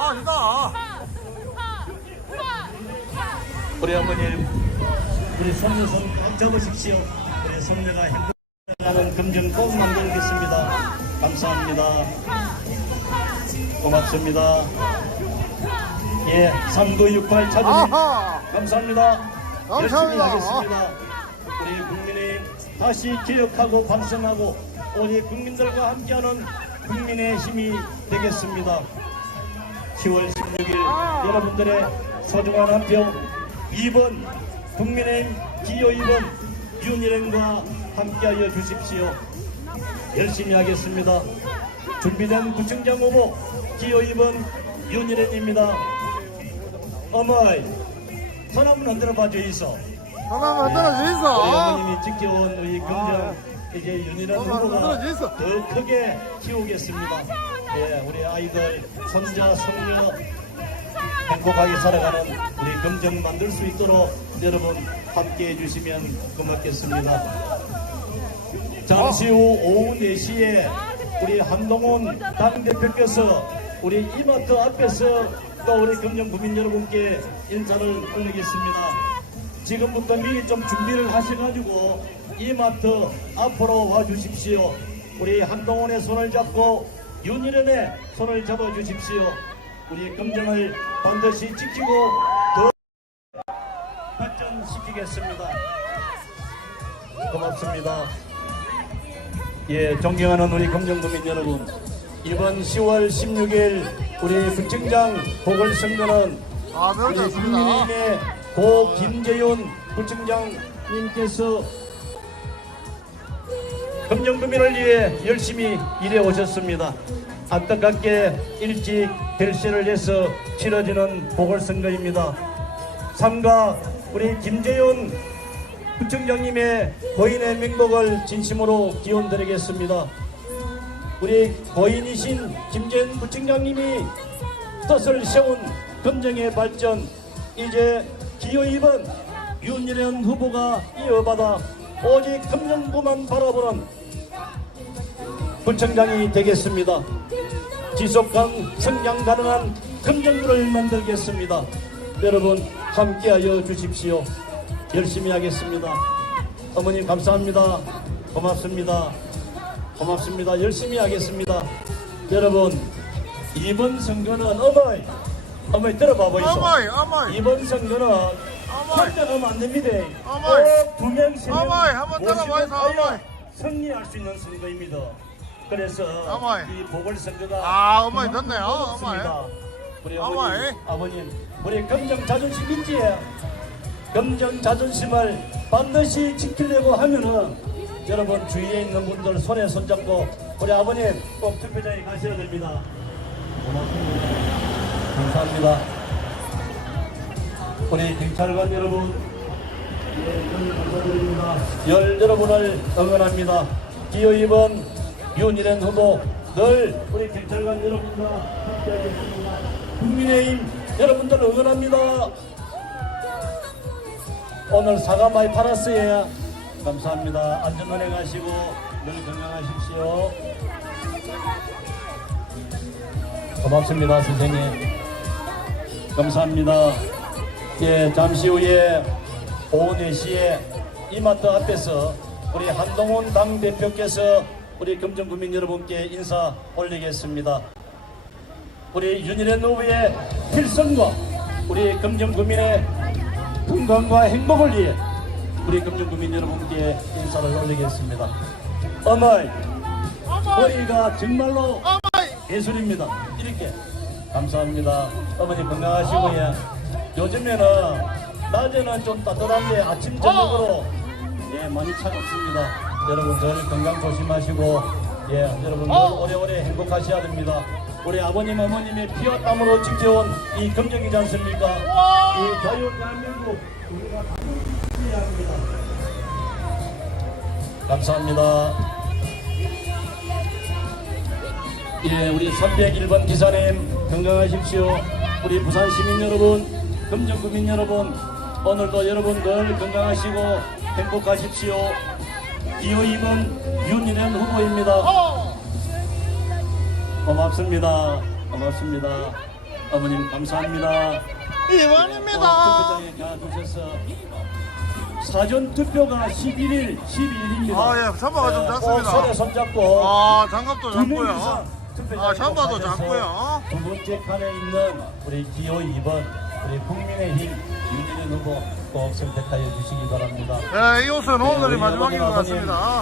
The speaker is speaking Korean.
아, 됐다. 우리 어머님, 우리 손녀 손꽉 잡으십시오. 우리 손녀가 행복하는 금전 꼭 만들겠습니다. 감사합니다. 고맙습니다. 예, 3968 차주님. 감사합니다. 열심히. 하겠습니다. 우리 국민이 다시 기억하고 반성하고 우리 국민들과 함께하는 국민의 힘이 되겠습니다. 10월 16일 여러분들의 소중한 한 표 2번 국민의힘 기호 2번 윤일행과 함께하여 주십시오. 열심히 하겠습니다. 준비된 구청장 후보 기호 2번 윤일행입니다. 어머이 손 한번 흔들어 봐줘 있어. 하나 만들어 우리 주있어. 어머님이 지켜온 우리 금정 이제 윤희란 엄마, 후보가. 더 크게 키우겠습니다. 예, 우리 아이들 손자 손녀 행복하게 살아가는 우리 금정 만들 수 있도록 여러분 함께 해 주시면 고맙겠습니다. 잠시 후 오후 4시에 우리 한동훈 당대표께서 우리 이마트 앞에서 또 우리 금정 구민 여러분께 인사를 올리겠습니다. 지금부터 미리 좀 준비를 하셔가지고 이마트 앞으로 와 주십시오. 우리 한동훈의 손을 잡고 윤일현의 손을 잡아 주십시오. 우리 금정을 반드시 지키고 더 발전시키겠습니다. 고맙습니다. 예, 존경하는 우리 금정구민 여러분, 이번 10월 16일 우리 부청장 보궐선거는 아, 우리. 국민의힘의 고 김재윤 부청장님께서 금정구민을 위해 열심히 일해 오셨습니다. 안타깝게 일찍 결실을 해서 치러지는 보궐선거입니다. 삼가 우리 김재윤 부청장님의 고인의 명복을 진심으로 기원드리겠습니다. 우리 고인이신 김재현 부청장님이 뜻을 세운 금정의 발전 이제 기호 2번 윤일현 후보가 이어받아 오직 금정구만 바라보는 부청장이 되겠습니다. 지속강 성장 가능한 금정구를 만들겠습니다. 여러분 함께하여 주십시오. 열심히 하겠습니다. 어머님 감사합니다. 고맙습니다. 고맙습니다. 열심히 하겠습니다. 여러분 이번 선거는 어머니 어머니 들어봐 보이소. 어머니, 어머니. 이번 선거는 어머니. 설정하면 안 됩니다. 어머니. 두명 세명 어머니, 한번 들어보이소, 어머니. 승리할 수 있는 선거입니다. 그래서 어머니. 이 보궐선거가 아, 그만큼 됐네요. 어렵습니다. 우리 어머니, 어머니. 아버님, 우리 검정 자존심 있지? 검정 자존심을 반드시 지키려고 하면은 여러분 주위에 있는 분들 손에 손잡고 우리 아버님 꼭 투표장에 가셔야 됩니다. 고맙습니다. 감사합니다. 우리 경찰관 여러분. 열 여러분을 응원합니다. 기호 2번 윤일현 후보 늘 우리 경찰관 여러분과 함께하겠습니다. 국민의힘 여러분들 응원합니다. 오늘 사과 많이 팔았어요. 감사합니다. 안전운행 하시고 늘 건강하십시오. 고맙습니다, 선생님. 감사합니다. 예, 잠시 후에 오후 4시에 이마트 앞에서 우리 한동훈 당대표께서 우리 금정구민 여러분께 인사 올리겠습니다. 우리 윤일현 후보의 필선과 우리 금정구민의 건강과 행복을 위해 우리 금정구민 여러분께 인사를 올리겠습니다. 어머니, 머리가 정말로 예술입니다. 이렇게 감사합니다. 어머니 건강하시고요. 요즘에는 낮에는 좀 따뜻한데 아침 저녁으로 예 많이 차갑습니다. 여러분 늘 건강 조심하시고 예 여러분 늘 오래오래 행복하셔야 됩니다. 우리 아버님 어머님의 피와 땀으로 지켜온 이 금정이지 않습니까? 이 자유 대한민국 우리가 반드시 합니다. 감사합니다. 예, 우리 301번 기사님 건강하십시오. 우리 부산 시민 여러분, 금정구민 여러분, 오늘도 여러분 늘 건강하시고 행복하십시오. 기호 2번 윤일현 후보입니다. 고맙습니다. 고맙습니다. 어머님 감사합니다. 투표장에 가주셔서 사전 투표가 11일, 12일입니다. 아, 예, 잠바가 좀 작습니다. 손에 손잡고 아, 장갑도 투표장에 아, 잠바도 작고요. 두 번째 칸에 있는 우리 기호 2번 우리 국민의힘 윤희연 후보 꼭 선택하여 주시기 바랍니다. 예, 이 옷은 오늘이 우리 마지막인 것 같습니다.